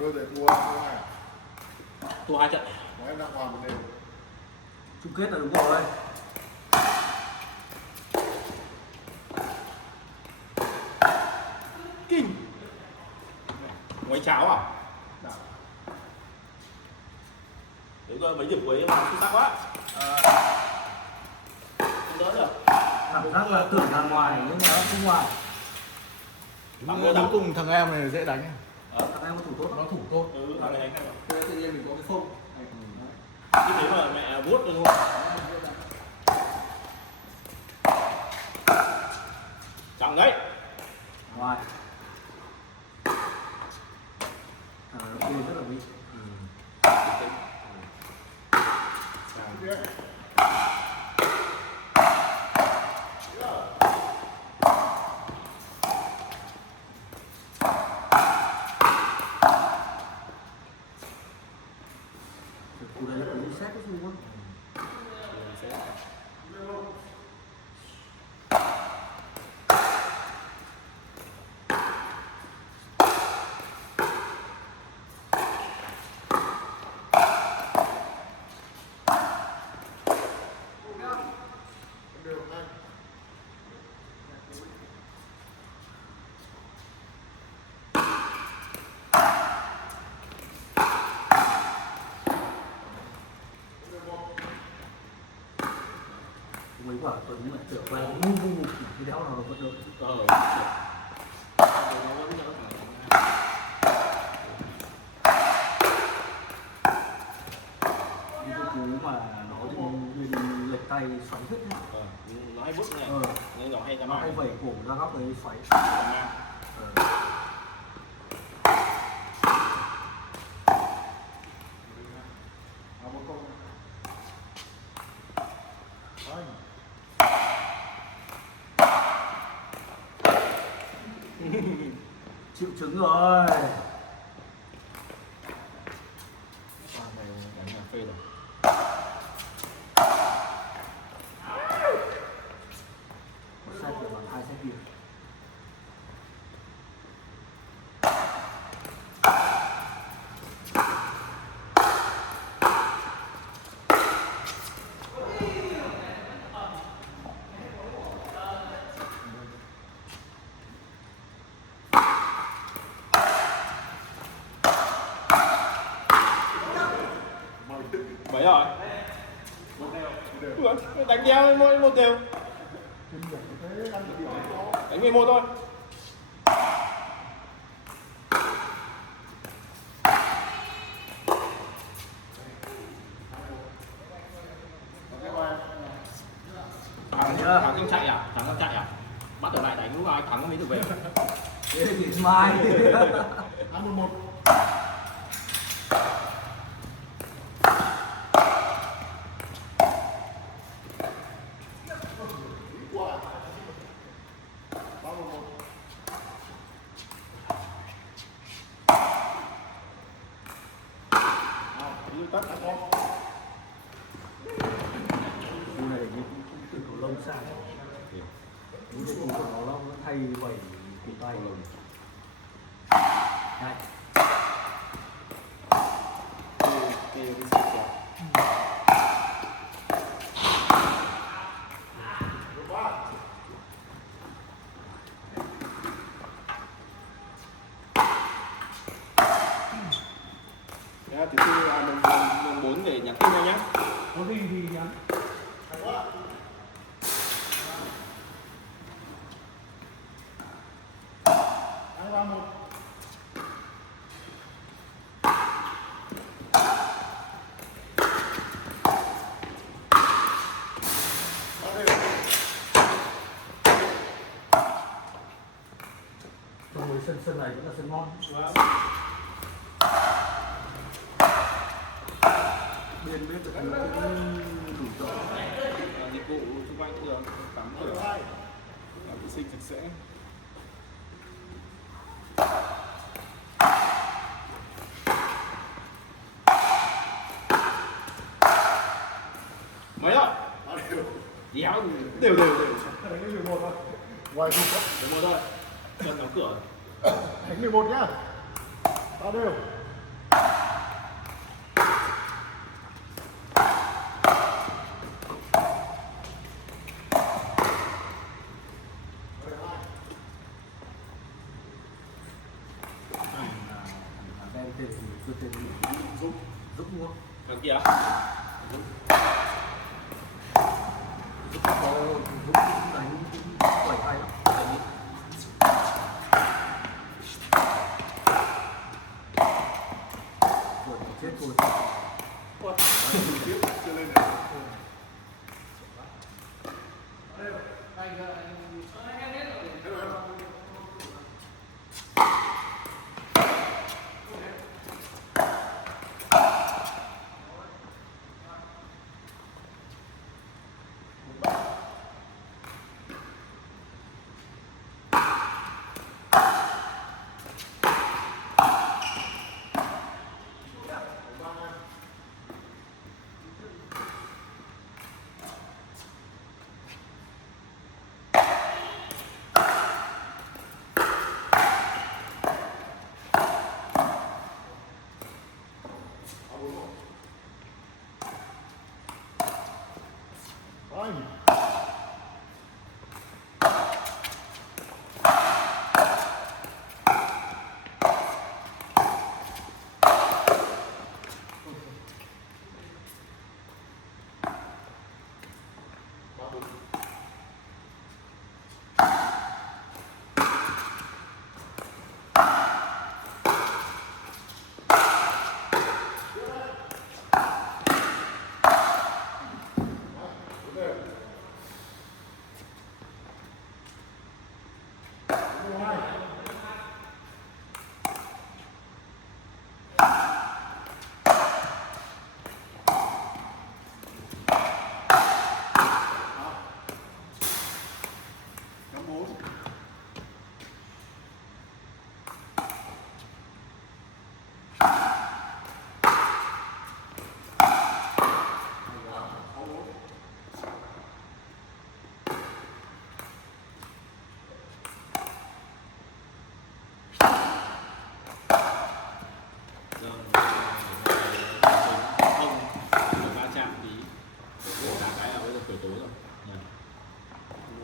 Đôi để thua hai. Thua 2 trận. Mà em đang hòa một đều. Chung kết là đúng rồi. Kinh. Ngoài cháo à? Đấy coi mấy điểm cuối mà xuất sắc quá. Không đỡ được. Cảm giác là tưởng là ngoài nhưng mà nó không ngoài. Cuối cùng thằng em này dễ đánh. Thằng em có thủ tốt. Nó thủ tốt. Thằng này đánh hay mà. Tự nhiên mình có cái phông. Như thế mà mẹ vuốt được không? Trọng đấy. Ngoài. Nó kia rất là bị. Cú đấy là cú reset cái gì không? Mấy quả Tuấn mà tưởng quay ngu ngu thì đéo nào vẫn được. Những cái cú mà nó bên lệch tay xoáy hết nhá. Nó hay bút này. Nên nó hay ra Nó mai. hay vẩy cổ ra góc đấy xoáy. Chịu trứng rồi. Đánh là phê rồi. Một set để bằng 2 set điểm. Mấy rồi? Đánh đeo mỗi một đều. Đánh 11 thôi. Thắng không chạy à? Thắng không chạy à? Bắt ở lại đánh lúc nào anh thắng mới được về. Thế thì mai. Ăn 11. Cú này như từ cầu lông sang. Cú này của cầu lông nó thay 7 củ tay. Này. Thứ tư là mùng 4 để nhắn tin cho nhá. Có gì thì nhắn. Trong sân này vẫn là sân ngon. Bên biết được cũng đủ rõ. Dịch vụ xung quanh cũng được, tắm rửa, vệ sinh sạch sẽ. Mấy rồi? Déo đều đều. đánh cái 11 thôi, ngoài chụp đó. Đúng rồi thôi. Chân đóng cửa. Đánh 11 nhá, ta đều. Đen tên thì chưa tên giúp giúp mua Thằng kia. giúp có giúp đánh quẩy tay lắm. Rồi chết rồi. Tiếp chưa lên này. Anh.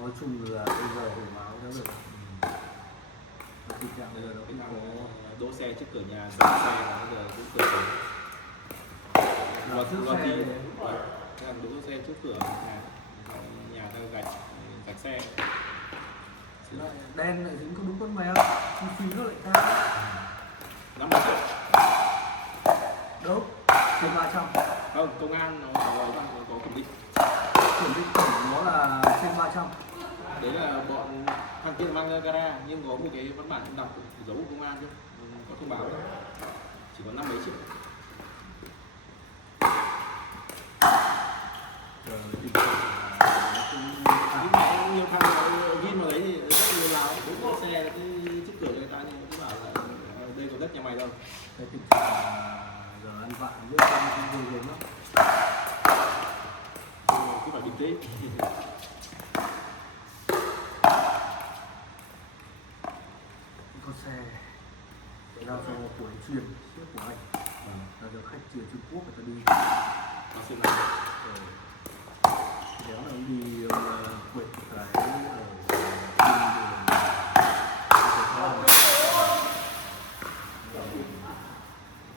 Nói chung là bây giờ hồi máu nó được tình trạng bây giờ nó cũng có đỗ xe trước cửa nhà, dừng xe nó bây giờ cũng cửa lớn. Luật thì đỗ xe trước cửa nhà ta gạch xe. đen lại dính có đúng con mèo, chi phí nó lại cao. 50 triệu. Đâu? Trên 300. Không, công an nó có kiểm định. Kiểm định tổng nó là trên 300. Đấy là bọn thằng kia mang ra gara nhưng có một cái văn bản em đọc giấu của công an chứ, có thông báo thôi. Chỉ có 5 mấy triệu. Nhưng nhiều thằng ghi vào đấy thì rất nhiều láo, đỗ xe là cái trước cửa người ta nhưng cũng bảo là đây có đất nhà mày đâu. Cái tình trạng giờ ăn vạ rất là nhiều người lắm. Cứ phải bình tĩnh. Con xe giao cho của anh Chuyên, sếp của anh là được khách từ Trung Quốc người ta đi. Nó xem nào. Nếu là ông đi quệt cái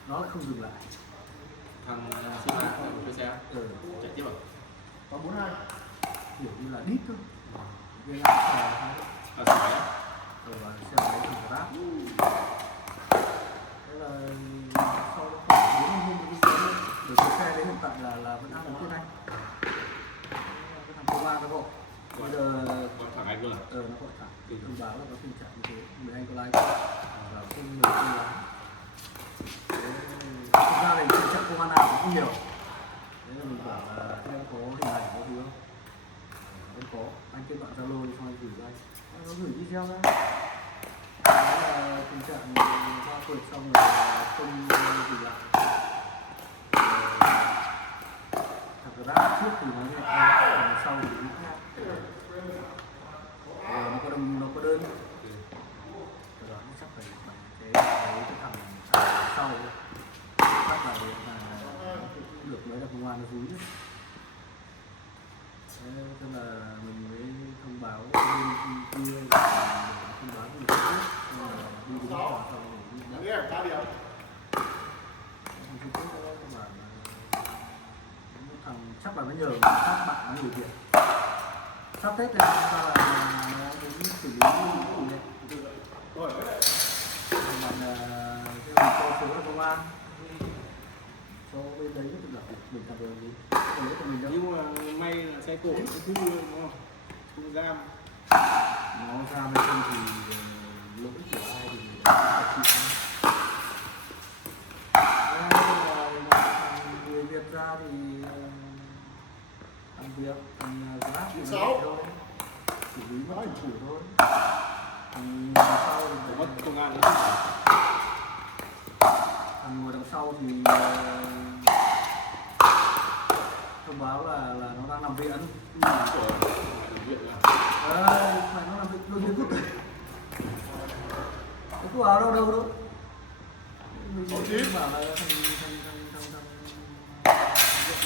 nó lại không dừng lại. Thằng Sima thuê xe chạy tiếp à? Có 42. Kiểu như là đít thôi. Cái xe À, xe máy á? và xe máy thì có đáp. Thế là sau đó khoảng 4 hôm đi xe lên. Rồi cái xe đấy hiện tại là vẫn đang ở trên này. Cái thằng công an nó gọi. Bây giờ Còn thằng anh cơ à? nó gọi thẳng thông báo là có tình trạng như thế, người anh có like và không người không lắm. Thực ra thì tình trạng công an nào cũng không nhiều. Thế là mình bảo là em có hình ảnh có thứ không? Em có, anh kết bạn Zalo đi xong anh gửi cho anh. Anh có gửi video ra. Đó là tình trạng ra quệt xong rồi không gì lại. Thằng Grab trước thì nó nhẹ, được mới là công an nó rúi đấy. Thế tức là mình mới thông báo bên kia thông báo cho người ta biết nhưng mà đi đúng vào xong rồi đi bắt. Thằng Trung Quốc nó bảo là thằng chắc là nó nhờ các bạn nó điều kiện sắp Tết này chúng ta là nó muốn xử lý vụ này thằng bạn cái mình cho số là công an cho bên đấy tức là mình tập đường đi đấy của mình đâu. Nhưng mà may là xe cổ nó thu đúng không? Không giam. Nó ra hay không thì lỗi của ai thì phải chịu. Người Việt ra thì ăn việc, ăn Grab thì thôi, xử lý mất chủ phủ thôi. Thằng sau thì Mất công an nữa. thằng ngồi đằng sau thì thông báo là nó đang nằm viện. Của viện à? Phải nó làm việc đôi viên thuốc. Cái thuốc áo đâu đâu đâu. Mình bảo là thằng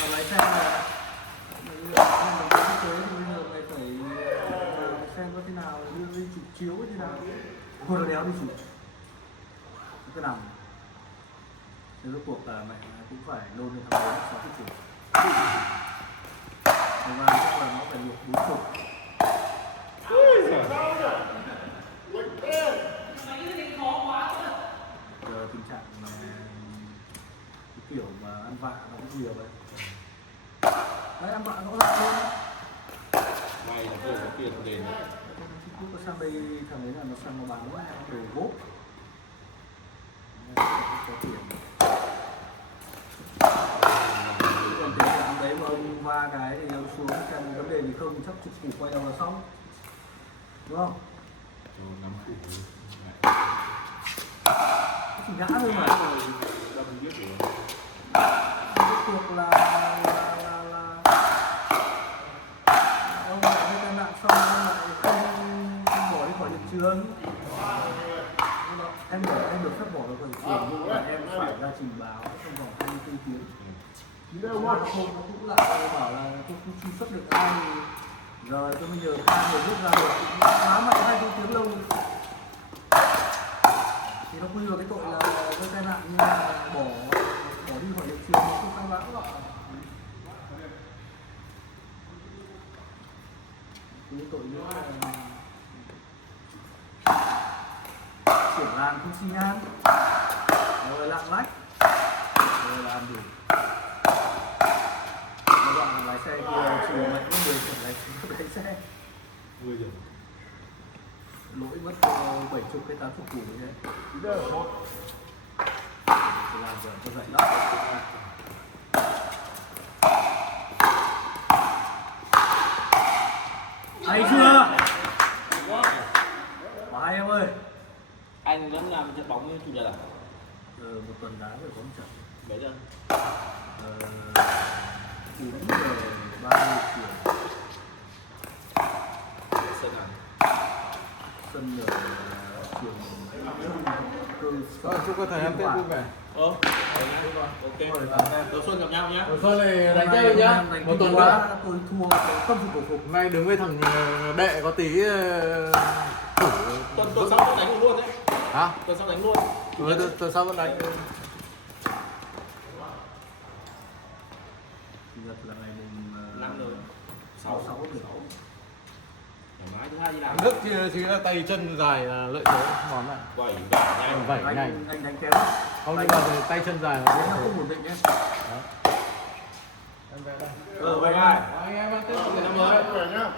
là lái xe là mình có quốc tế thì bây giờ mày phải xem có thế nào đi chụp chiếu thế nào. Thôi nó đéo đi chụp. Cái nằm. Thế rốt cuộc là mẹ cũng phải nôn lên thằng đấy sau khi chụp. Mà chắc là nó phải luộc 4 chục. Giờ tình trạng mà cái kiểu mà ăn vạ nó cũng nhiều đấy. Đấy ăn vạ rõ ràng luôn. May là tôi có tiền đền. Trung Quốc sang đây thằng ấy là nó sang nó bán đồ gốp. Có tiền. Còn tình trạng đấy mà ông va cái thì ông xuống xem vấn đề gì không chắc chụp củ quay đầu là xong. Đúng không? Cho 5 củ. Chỉ ngã thôi mà. Đâm biết rồi. Rốt cuộc là ông lại gây tai nạn xong ông lại không bỏ đi khỏi hiện trường. Em được phép bỏ đi khỏi hiện trường nhưng mà em phải ra trình báo trong vòng 24 tiếng. Công an không nó cũng lại bảo là tôi không truy xuất được ai thì rồi tôi mới nhờ 3 người rút ra được cũng quá mạnh 24 tiếng lâu thì nó quy vào cái tội là gây tai nạn nhưng mà bỏ đi khỏi hiện trường không khai báo cái tội nữa là chuyển làn không xi nhan rồi lạng lách rồi làm đủ các bạn lái xe kia trừ mệnh có 10 trường lái xe 10 giờ. lỗi mất 70 hay 80 củ như thế. Làm giờ cho dậy đó. Hay chưa? Bài em ơi. Anh vẫn làm trận bóng như chủ nhật à? Một tuần đá phải có một trận. Mấy giờ? 4 giờ 30 chiều. Sân à? Sân ở trường Rồi, chúc các thầy ăn Tết vui vẻ. Ok. Đầu xuân gặp nhau nhé. Rồi sau này đánh chơi nhá. Một tuần nữa. tôi thua tâm phục khẩu phục. Hôm nay đứng với thằng đệ có tí thủ. Tuần sau vẫn đánh luôn đấy. Hả? Tuần sau đánh luôn. Tuần sau vẫn đánh. Chủ nhật là ngày mùng 5 rồi. 6 6 16. Thoải mái thứ hai đi làm. Đức thì là tay chân dài là lợi thế món này. Vẩy nhanh. Vẩy nhanh. Anh đánh kéo. Không nhưng mà về tay chân dài Đấy nó không ổn định nhé. Bye bye. Anh em ăn Tết Năm mới. Thằng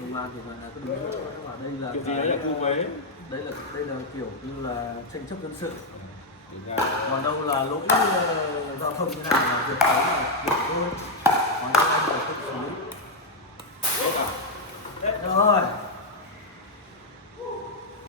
công an thì là có đúng ở đây là Kiểu gì đấy là thu thuế. đây là kiểu như là tranh chấp dân sự. Đến ra Còn đâu là lỗi giao thông thế nào là việc đấy là việc thôi. Còn đâu anh phải tự xử lý. tốt à? Rồi.